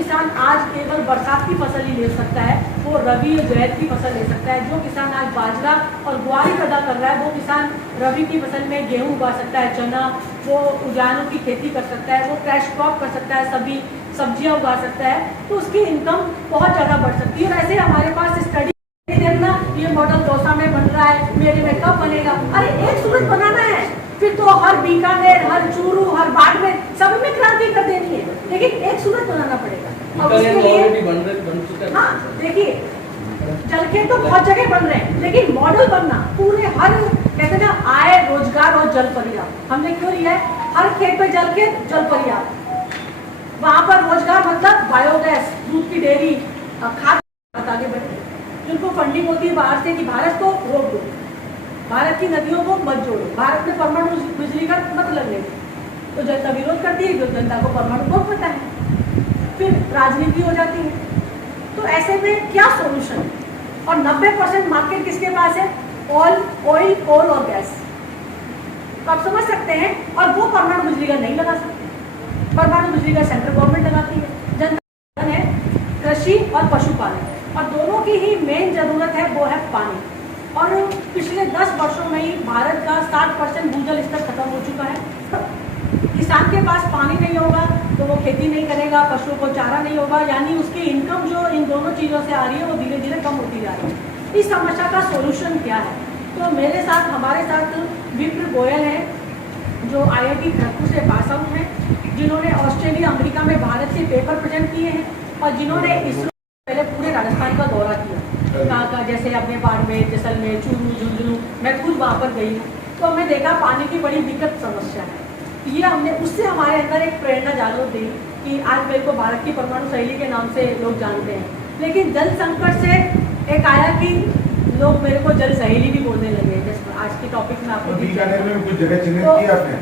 किसान आज केवल बरसात की फसल ही ले सकता है वो रबी और जायद की फसल ले सकता है। जो किसान आज बाजरा और ग्वारी पैदा कर रहा है वो किसान रबी की फसल में गेहूँ उगा सकता है, चना, वो उद्यानों की खेती कर सकता है, वो कैश क्रॉप कर सकता है, सभी सब्जियां उगा सकता है, तो उसकी इनकम बहुत ज़्यादा बढ़ सकती है। और ऐसे हमारे पास स्टडी देखना, ये मॉडल दौसा में बन रहा है, मेरे में कब बनेगा? अरे एक सूरत बनाना है, फिर तो हर बीकानेर, हर चूरू, हर बाड़मेर सब में क्रांति कर देनी है, लेकिन एक सूरत बनाना पड़ेगा। और उसके लिए हाँ देखिए, जलखेत तो बहुत जगह बन रहे हैं, लेकिन मॉडल बनना पूरे हर कहते हैं ना आय, रोजगार और जल पर्याप्त। हमने क्यों लिया है? हर खेत पे जलखेत, जल पर्याप्त, वहाँ पर रोजगार मतलब बायोगैस, दूध की डेयरी, खाद आगे बढ़े। जिनको फंडिंग होती है बाहर से कि भारत को रोक दो, भारत की नदियों को मत जोड़ो, भारत में परमाणु बिजली का मत लगने दो, तो जनता विरोध करती है, जो जनता को परमाणु बहुत पता है, फिर राजनीति हो जाती है। तो ऐसे में क्या सोल्यूशन? और 90% मार्केट किसके पास है? ऑयल, कोल और गैस। तो आप समझ सकते हैं, और वो परमाणु बिजली का नहीं लगा सकते। परमाणु बिजली का सेंट्रल गवर्नमेंट लगाती है। जनता है कृषि और पशुपालन, और दोनों की ही मेन जरूरत है वो है पानी। और पिछले 10 वर्षों में ही भारत का 60% भूजल स्तर खत्म हो चुका है। किसान के पास पानी नहीं होगा तो वो खेती नहीं करेगा, पशुओं को चारा नहीं होगा, यानी उसकी इनकम जो इन दोनों चीज़ों से आ रही है वो धीरे धीरे कम होती जा रही है। इस समस्या का सोल्यूशन क्या है? तो मेरे साथ, हमारे साथ विप्र गोयल हैं, जो IIT खड़गपुर से पास आउट हैं, जिन्होंने ऑस्ट्रेलिया, अमेरिका में भारत से पेपर प्रेजेंट किए हैं, और जिन्होंने इसरो पहले पूरे राजस्थान का दौरा किया, कहाँ जैसे अपने बाड़मेर, जैसलमेर, चूरू, झुंझुनू, मैं खुद वहाँ पर गई हूँ। तो हमने देखा पानी की बड़ी दिक्कत समस्या है। ये हमने उससे हमारे अंदर एक प्रेरणा जागृत दी कि आज मेरे को भारत की परमाणु शैली के नाम से लोग जानते हैं, लेकिन जल संकट से एक आया कि लोग मेरे को जल सहेली भी बोलने लगे। जैसे आज के टॉपिक में आपको कुछ जगह चिन्हित किया आपने?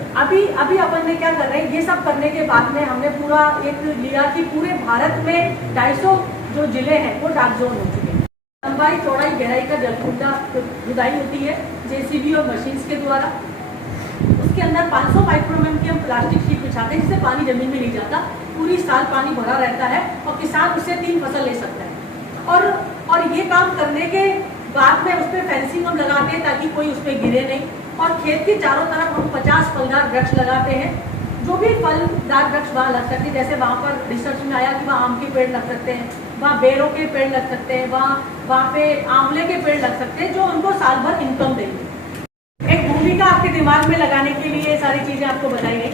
अभी अपन ने क्या कर रहे हैं, ये सब करने के बाद में हमने पूरा एक लिया कि पूरे भारत में 250 जो जिले हैं वो डार्क जोन हो चुके हैं। लंबाई, चौड़ाई, गहराई का जलकुंडा खुदाई होती है JCB और मशीन्स के द्वारा। उसके अंदर 500 माइक्रोमीटर की हम प्लास्टिक शीट बिछाते हैं, जिससे पानी जमीन में नहीं जाता, पूरी साल पानी भरा रहता है, और किसान उससे 3 फसल ले सकता है। और ये काम करने के बाद में उस पर फेंसिंग हम लगाते हैं ताकि कोई उस पर गिरे नहीं, और खेत के चारों तरफ हम 50 फलदार वृक्ष लगाते हैं। जो भी फलदार वृक्ष वहाँ लग सकते हैं, जैसे वहाँ पर रिसर्च में आया कि वहाँ आम के पेड़ लग सकते हैं, वहाँ बेरों के पेड़ लग सकते हैं, वहाँ पे आंवले के पेड़ लग सकते हैं, जो उनको साल भर इनकम देंगे। एक भूमिका आपके दिमाग में लगाने के लिए ये सारी चीज़ें आपको बताई गई।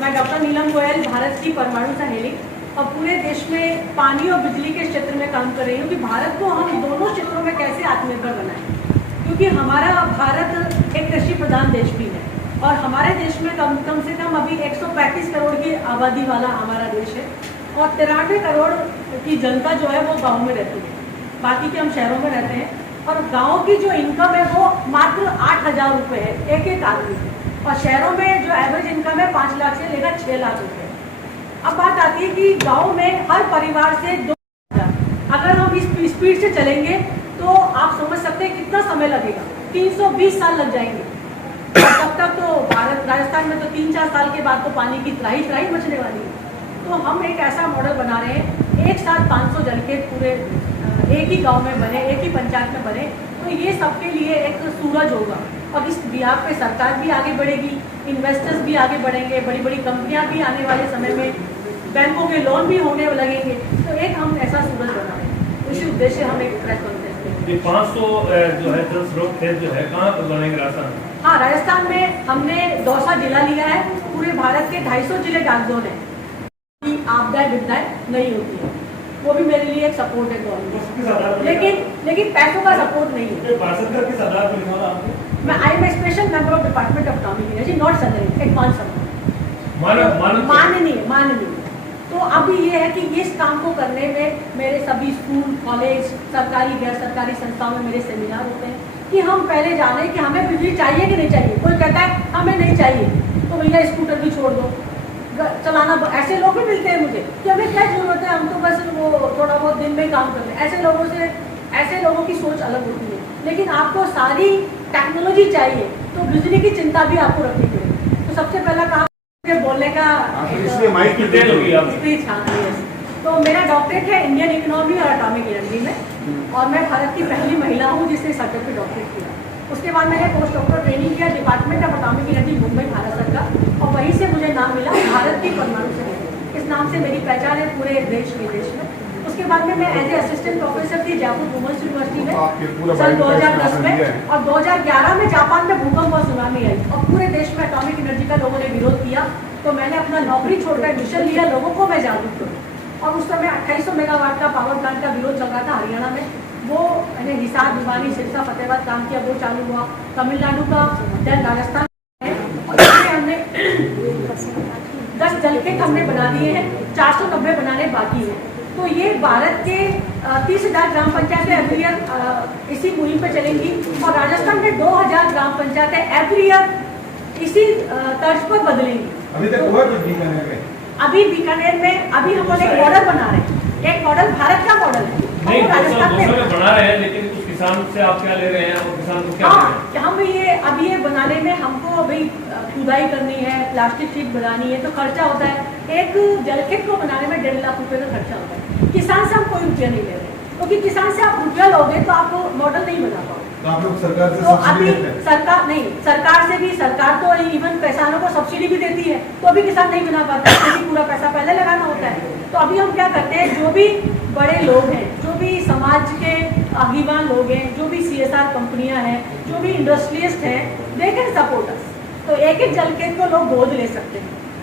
मैं डॉक्टर नीलम गोयल, भारत की परमाणु सहेली, और पूरे देश में पानी और बिजली के क्षेत्र में काम कर रही हूँ कि भारत को हम दोनों क्षेत्रों में कैसे आत्मनिर्भर बनाएं, क्योंकि हमारा भारत एक कृषि प्रधान देश भी है, और हमारे देश में कम से कम अभी 135 करोड़ की आबादी वाला हमारा देश है, और 93 करोड़ की जनता जो है वो गाँव में रहती है, बाकी के हम शहरों में रहते हैं। और गाँव की जो इनकम है वो मात्र 8,000 रुपये है एक आदमी की, और शहरों में जो एवरेज इनकम है 5 लाख से लेकर 6 लाख रुपये। अब बात आती है कि गांव में हर परिवार से 2,000, अगर हम इस स्पीड से चलेंगे तो आप समझ सकते हैं कितना समय लगेगा, 320 साल लग जाएंगे। तब तक तो राजस्थान में तो 3-4 साल के बाद तो पानी की त्राही मचने वाली है। तो हम एक ऐसा मॉडल बना रहे हैं, एक साथ 500 जलखेत पूरे एक ही गांव में बने, एक ही पंचायत में बने, तो ये सबके लिए एक सूरज होगा। और इस बिहार पे सरकार भी आगे बढ़ेगी, इन्वेस्टर्स भी आगे बढ़ेंगे, बड़ी बड़ी कंपनियां भी आने वाले समय में, बैंकों के लोन भी होने लगेंगे। तो एक हम ऐसा सूरज बना रहे हैं, इसी उद्देश्य हम एक प्रेस कॉन्फ्रेंस में। ये 500 जो है जल स्रोत खेत जो है कहाँ पर बनेंगे राजस्थान में? हाँ, राजस्थान में हमने दौसा जिला लिया है। पूरे भारत के 250 जिले डार्क जोन है। आपदाएं विपदाएं नहीं होती है, वो भी मेरे लिए एक सपोर्ट है गवर्नमेंट, लेकिन पैसों का सपोर्ट नहीं है। मैं I am special member of department of atomic energy, not सदर, एक माननीय। तो अभी ये है कि इस काम को करने में मेरे सभी स्कूल, कॉलेज, सरकारी गैर सरकारी संस्थाओं में मेरे सेमिनार होते हैं कि हम पहले जाने कि हमें बिजली चाहिए कि नहीं चाहिए। कोई कहता है हमें नहीं चाहिए, तो भैया स्कूटर भी छोड़ दो चलाना। ऐसे लोग भी मिलते हैं मुझे कि हमें क्या जरूरत है, हम तो बस वो थोड़ा बहुत दिन में काम कर लें। ऐसे लोगों की सोच अलग होती है, लेकिन आपको सारी टेक्नोलॉजी चाहिए तो बिजली की चिंता भी आपको रखनी पड़ेगी। तो सबसे पहला काम बोलने का इसमें माइक की देर होगी आप। स्पीच। हाँ, तो मेरा डॉक्टरेट है इंडियन इकोनॉमी और एटॉमिक एनर्जी में, और मैं भारत की पहली महिला हूँ जिसने सर्टिफिकेट डॉक्टरेट किया। उसके बाद मैंने पोस्ट डॉक्टर ट्रेनिंग किया department of atomic energy Mumbai, Bharat सरकार, और वहीं से मुझे नाम मिला भारत की परमाणु शक्ति। इस नाम से मेरी पहचान है पूरे देश विदेश में। उसके बाद में मैं एज ए असिस्टेंट प्रोफेसर थी जयपुर वुमेन्स यूनिवर्सिटी में सन 2010 में, और 2011 में जापान में भूकंप और सुनामी आई और पूरे देश में एटॉमिक एनर्जी का लोगों ने विरोध किया। तो मैंने अपना नौकरी छोड़कर मिशन लिया लोगों को मैं जागरूक करूँ, और उस समय 2800 मेगावाट का पावर प्लांट का विरोध चल रहा था हरियाणा में। वो मैंने हिसार, भिवानी, सिरसा, फतेहाबाद काम किया, वो चालू हुआ। तमिलनाडु का, देन राजस्थान है, और इसमें हमने 10 जलखेत हमने बना दिए हैं, 490 बनाने बाकी हैं। तो ये भारत के 30,000 ग्राम पंचायतें एवरी ईयर इसी मुहिम पे चलेंगी, और राजस्थान में 2000 ग्राम पंचायतें एवरी ईयर इसी तर्ज पर बदलेंगी। अभी तक हुआ कुछ बीकानेर में? अभी बीकानेर में अभी हम लोग एक मॉडल बना रहे हैं, एक मॉडल भारत का मॉडल है, नहीं राजस्थान में बना रहे हैं, लेकिन कुछ किसान से आप क्या ले रहे हैं और किसान को क्या दे रहे हैं? हम ये अभी ये बनाने में हमको अभी खुदाई करनी है, प्लास्टिक शीट बनानी है, तो खर्चा होता है। एक जलखेत को बनाने में 1.5 लाख रुपए का खर्चा होता है। किसान से हम कोई रुपया नहीं ले रहे, क्योंकि किसान से आप रुपया लोगे तो आप मॉडल नहीं बना पाओगे। तो आप लोग सरकार से तो सब्सिडी अभी लेते हैं? सरकार नहीं, सरकार से भी, सरकार तो इवन किसानों को सब्सिडी भी देती है, तो अभी किसान नहीं बना पाता, क्योंकि पूरा पैसा पहले लगाना होता है। तो अभी हम क्या करते हैं, जो भी बड़े लोग हैं, जो भी समाज के आगीवान लोग हैं, जो भी CSR कंपनियां हैं, जो भी इंडस्ट्रियलिस्ट हैं, दे कैन सपोर्ट अस। तो एक एक जलखेत को लोग गोद ले सकते हैं।